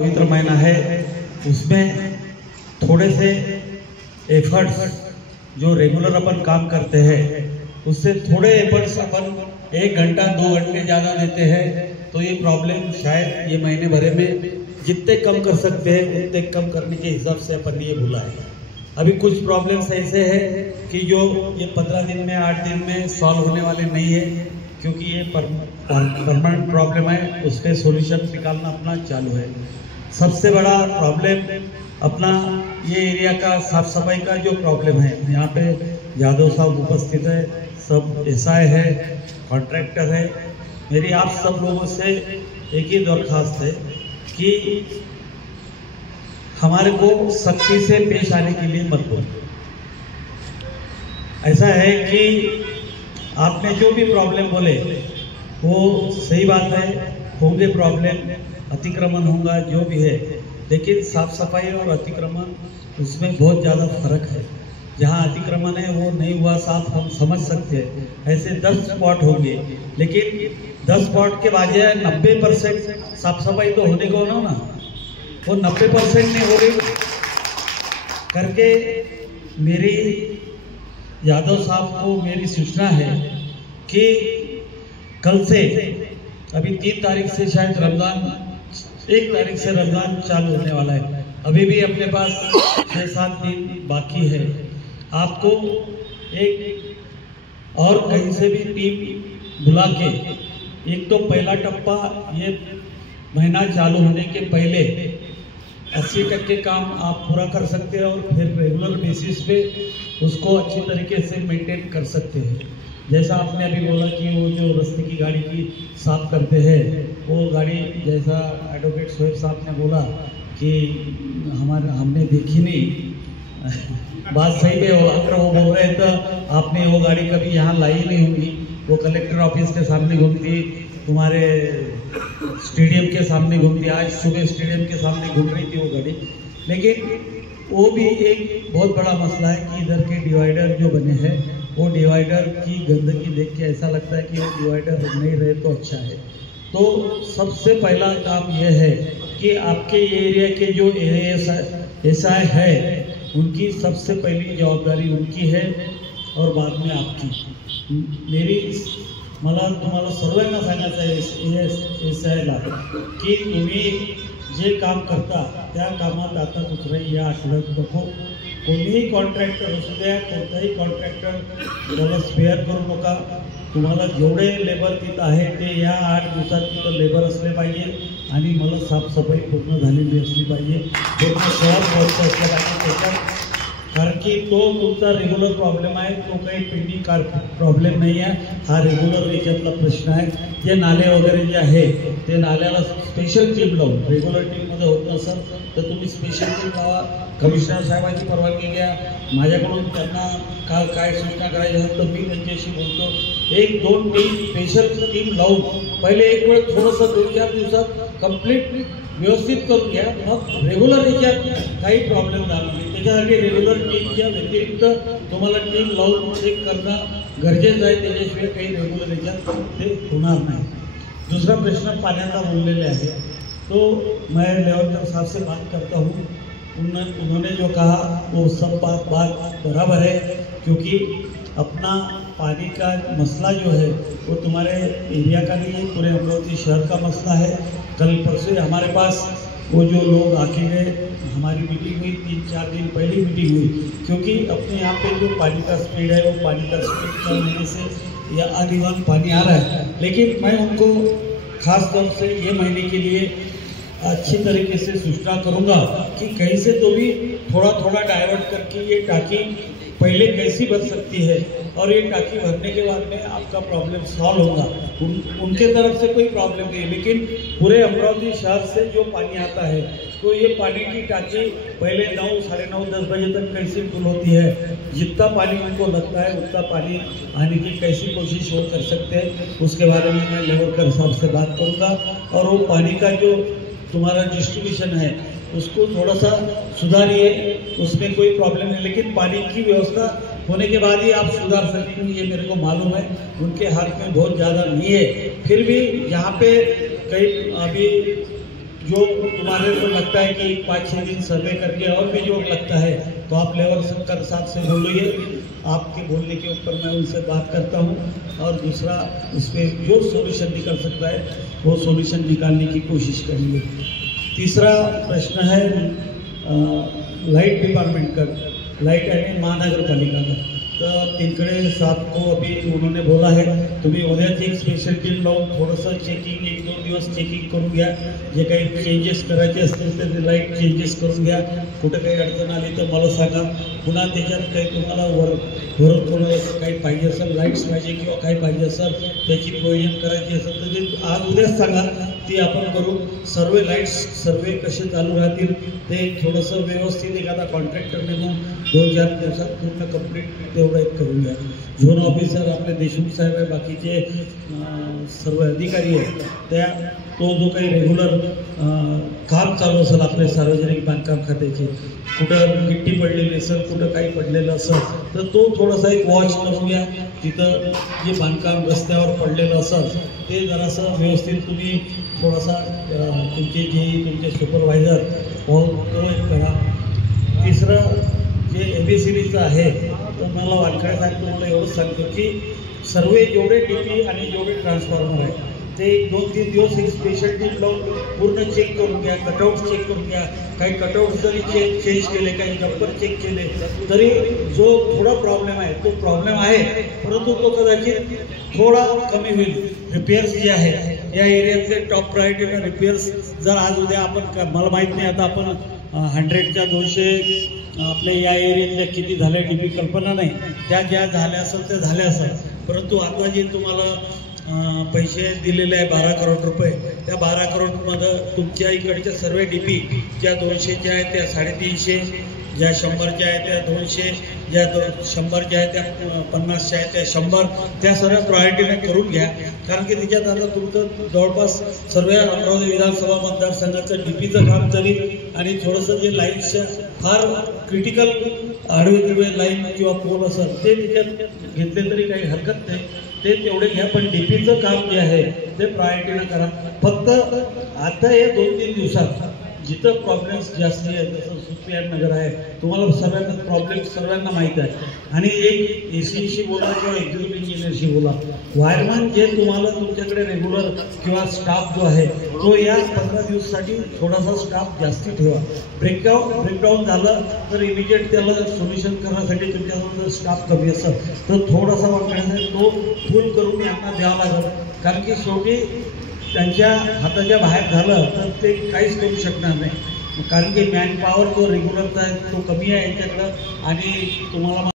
पवित्र महीना है, उसमें थोड़े से एफर्ट्स जो रेगुलर अपन काम करते हैं उससे थोड़े एफर्ट्स अपन 1 घंटा 2 घंटे ज़्यादा देते हैं तो ये प्रॉब्लम शायद ये महीने भरे में जितने कम कर सकते हैं उतने कम करने के हिसाब से अपन ने ये भूला है। अभी कुछ प्रॉब्लम्स ऐसे हैं कि जो ये 15 दिन में 8 दिन में सॉल्व होने वाले नहीं है, क्योंकि ये परमानेंट प्रॉब्लम है, उस पर सोल्यूशन निकालना अपना चालू है। सबसे बड़ा प्रॉब्लम अपना ये एरिया का साफ सफाई का जो प्रॉब्लम है, यहाँ पे यादव साहब उपस्थित है, सब एसआई है, कॉन्ट्रैक्टर है। मेरी आप सब लोगों से एक ही दरख्वास्त है कि हमारे को सख्ती से पेश आने के लिए मत बोलो। ऐसा है कि आपने जो भी प्रॉब्लम बोले वो सही बात है, होंगे प्रॉब्लम, अतिक्रमण होगा, जो भी है, लेकिन साफ सफाई और अतिक्रमण उसमें बहुत ज़्यादा फर्क है। जहाँ अतिक्रमण है वो नहीं हुआ साफ, हम समझ सकते हैं, ऐसे 10 स्पॉट होंगे, लेकिन 10 स्पॉट के बजाय 90% साफ सफाई तो होने को ना, वो 90% नहीं हो रही करके मेरी यादव साहब को मेरी सूचना है कि कल से, अभी 3 तारीख से शायद रमजान, 1 तारीख से रमजान चालू होने वाला है, अभी भी अपने पास 6-7 दिन बाकी है। आपको एक और कहीं से भी टीम बुला के, एक तो पहला टप्पा ये महीना चालू होने के पहले 80% काम आप पूरा कर सकते हैं और फिर रेगुलर बेसिस पे उसको अच्छी तरीके से मेंटेन कर सकते हैं। जैसा आपने अभी बोला कि वो जो रास्ते की गाड़ी की साफ करते हैं, वो गाड़ी जैसा एडवोकेट सोहेब साहब ने बोला कि हमने देखी नहीं, बात सही है। अगर वो बोल रहे हैं तो आपने वो गाड़ी कभी यहाँ लाई नहीं होगी, वो कलेक्टर ऑफिस के सामने घूमती, तुम्हारे स्टेडियम के सामने घूमती, आज सुबह स्टेडियम के सामने घूम रही थी वो गाड़ी। लेकिन वो भी एक बहुत बड़ा मसला है कि इधर के डिवाइडर जो बने हैं, वो डिवाइडर की गंदगी देख के ऐसा लगता है कि वो डिवाइडर नहीं रहे तो अच्छा है। तो सबसे पहला काम यह है कि आपके एरिया के जो एसआई है उनकी सबसे पहली जवाबदारी उनकी है और बाद में आपकी। मेरी मला तुम्हाला सर्वांना सांगायचं आहे एसआयला की तुम्ही जे काम करता त्या कामात आता दुसऱ्याही या आठवड्यात नको, कोणीही कॉन्ट्रॅक्टर असू द्या, कोणताही कॉन्ट्रॅक्टर त्याला स्पेअर करू नका। तुम्हाला जेवढे लेबर तिथं आहे ते या 8 दिवसात तिथं लेबर असले पाहिजे आणि मला साफसफाई पूर्ण झालेली असली पाहिजे, पूर्ण शहर स्वच्छ असलं पाहिजे त्याच्यात, कारण की तो तुमचा रेग्युलर प्रॉब्लेम आहे, तो काही पेंडिंग प्रॉब्लेम नाही आहे, हा रेग्युलर याच्यातला प्रश्न आहे। जे नाले वगैरे जे आहे ते नाल्याला स्पेशल टीम लावून, रेग्युलर टीममध्ये होत नसेल तर तुम्ही स्पेशल टीम लावा, कमिशनर साहेबांची परवानगी घ्या, माझ्याकडून त्यांना काय सूचना करायची असेल तर मी त्यांच्याशी बोलतो। 1-2 टीम स्पेशल टीम लावून पहिले एक वेळ थोडंसं 2-4 दिवसात कंप्लीट व्यवस्थित करून घ्या, मग रेग्युलर याच्यात काही प्रॉब्लेम झाला नाही। त्याच्यासाठी रेग्युलर टीमच्या व्यतिरिक्त तुम्हाला टीम लावून चेक करणं गरजेचं आहे, त्याच्याशिवाय काही रेग्युलर याच्यात ते होणार नाही। दूसरा प्रश्न पाण्याचा बोललेले आहे, तो मैं लेवलकर साहब से बात करता हूँ, उन्होंने जो कहा वो सब बात बराबर है, क्योंकि अपना पानी का मसला जो है वो तुम्हारे एरिया का नहीं है, पूरे अमरावती शहर का मसला है। कल परसों हमारे पास वो जो लोग आके गए, हमारी मीटिंग हुई, 3-4 दिन पहले मीटिंग हुई, क्योंकि अपने यहाँ पे जो पानी का स्पीड है वो पानी का स्पीड कम होने से या अनिवार्य पानी आ रहा है। लेकिन मैं उनको खास तौर से ये महीने के लिए अच्छी तरीके से सूचना करूंगा कि कहीं से तो भी थोड़ा थोड़ा डाइवर्ट करके ये टाकी पहले कैसी बन सकती है और ये टाकी भरने के बाद में आपका प्रॉब्लम सॉल्व होगा। उनके तरफ से कोई प्रॉब्लम नहीं, लेकिन पूरे अमरावती शहर से जो पानी आता है तो ये पानी की टाकी पहले 9, साढ़े 9, 10 बजे तक कैसे फुल होती है, जितना पानी उनको लगता है उतना पानी आने की कैसी कोशिश वो कर सकते हैं, उसके बारे में मैं लेवलकर साहब से बात करूँगा। और वो पानी का जो तुम्हारा डिस्ट्रीब्यूशन है उसको थोड़ा सा सुधारिए, उसमें कोई प्रॉब्लम नहीं, लेकिन पानी की व्यवस्था होने के बाद ही आप सुधार सकते हैं, ये मेरे को मालूम है, उनके हाथ में बहुत ज़्यादा नहीं है। फिर भी यहाँ पे कई अभी जो तुम्हारे को लगता है कि 5-6 दिन सर्वे करके और भी जो लगता है तो आप लेबर शंकर साहब से बोलिए, आपके बोलने के ऊपर मैं उनसे बात करता हूँ और दूसरा उस पर जो सॉल्यूशन निकल सकता है वो सॉल्यूशन निकालने की कोशिश करेंगे। तीसरा प्रश्न है लाइट डिपार्टमेंट का, लाइट आहे महानगर पालिका का, तर तिकडे सात को अभी उन्होंने बोला है तुम्ही उद्याच एक स्पेशल टीम लावून थोडंसं चेकिंग 1-2 दिवस चेकिंग करून घ्या, जे काही चेंजेस करायचे असतील ते लाईट चेंजेस करून घ्या, कुठं काही अडचण आली तर मला सांगा, पुन्हा त्याच्यात काही तुम्हाला वरत कोणाला काही पाहिजे असेल, लाईट्स पाहिजे किंवा काही पाहिजे असेल त्याची प्रोव्हिजन करायची असेल तर ते आज उद्याच सांगा, ती आपण करू। सर्वे लाईट्स सर्वे कसे चालू राहतील ते थोडंसं व्यवस्थित एखादा कॉन्ट्रॅक्टर नेमून 2-4 दिवसात पूर्ण कंप्लीट तेवढं एक करून घ्या। झोन ऑफिसर आपले देशमुख साहेब आहे, बाकीचे सर्व अधिकारी आहेत त्या तो जो काही रेग्युलर काम चालू असेल आपले सार्वजनिक बांधकाम खात्याचे, कुठं गिट्टी पडलेली असेल, कुठं काही पडलेलं असेल तर तो थोडासा एक वॉच करून घ्या। तिथं जे बांधकाम रस्त्यावर पडलेलं असेल ते जरासं व्यवस्थित तुम्ही थोडासा तुमचे तुमचे सुपरवायझर तो एक करा। तिसरं जे ABCDचं आहे तर मला वानखडे साहेब तुम्हाला एवढंच सांगतो की सर्व जेवढे DP आणि जेवढे ट्रान्सफॉर्मर आहे ते 2-3 दिवस एक स्पेशल टीम लावून पूर्ण चेक करून घ्या, कटआउट चेक करून घ्या। काही कटआउट जरी चेंज केले, काही जम्पर चेक केले तरी जो थोडा प्रॉब्लेम आहे तो प्रॉब्लेम आहे, परंतु तो कदाचित थोडा कमी होईल। रिपेअर्स जे आहे या एरियातले टॉप प्रायोरिटीने रिपेअर्स जर आज उद्या आपण, मला माहीत नाही आता आपण 100च्या 200 आपल्या या एरियातल्या किती झाल्या DP कल्पना नाही, त्या ज्या झाल्या असेल त्या झाल्या असेल, परंतु आता जे तुम्हाला पैसे दिलेले आहे 12 करोड रुपये, त्या 12 करोडमध्ये तुमच्या इकडच्या सर्व DP ज्या 200च्या आहेत त्या 350, ज्या 100च्या आहेत त्या 200, ज्या 100च्या आहेत त्या 50च्या आहेत त्या 100, त्या सर्व प्रायोरिटीने करून घ्या। कारण की त्याच्यात आता तुमचं जवळपास सर्व अमरावती विधानसभा मतदारसंघाचं DPचं काम तरी आणि थोडंसं जे लाईन्सच्या फार क्रिटिकल आडवे लाईन किंवा पोल असेल ते त्याच्यात घेतले तरी काही हरकत नाही, ते तेवढे घ्या, पण DPचं काम जे आहे ते प्रायोरिटीनं करा। फक्त आता हे 2-3 दिवसात जिथं प्रॉब्लेम्स जास्त आहेत जसं सुप्रिया नगर आहे, तुम्हाला सगळ्यांना प्रॉब्लेम सर्वांना माहीत आहे, आणि एक ACशी बोला किंवा एक्झिक्युटिव्ह इंजिनियरशी बोला, वायरमन जे तुम्हाला तुमच्याकडे रेग्युलर किंवा स्टाफ जो आहे तो या 15 दिवसासाठी थोडासा स्टाफ जास्ती ठेवा। ब्रेकडाऊन झालं तर इमिजिएट त्याला सोल्युशन करण्यासाठी तुमच्याजवळ स्टाफ कमी असेल तर थोडासा वाटण्यासाठी तो फुल करून यांना द्यावा लागेल, कारण की शेवटी त्यांच्या हाताच्या बाहेर झालं तर ते काहीच करू शकणार नाही, कारण की मॅन पॉवर जो रेग्युलरचा आहे तो कमी आहे यांच्याकडं, आणि तुम्हाला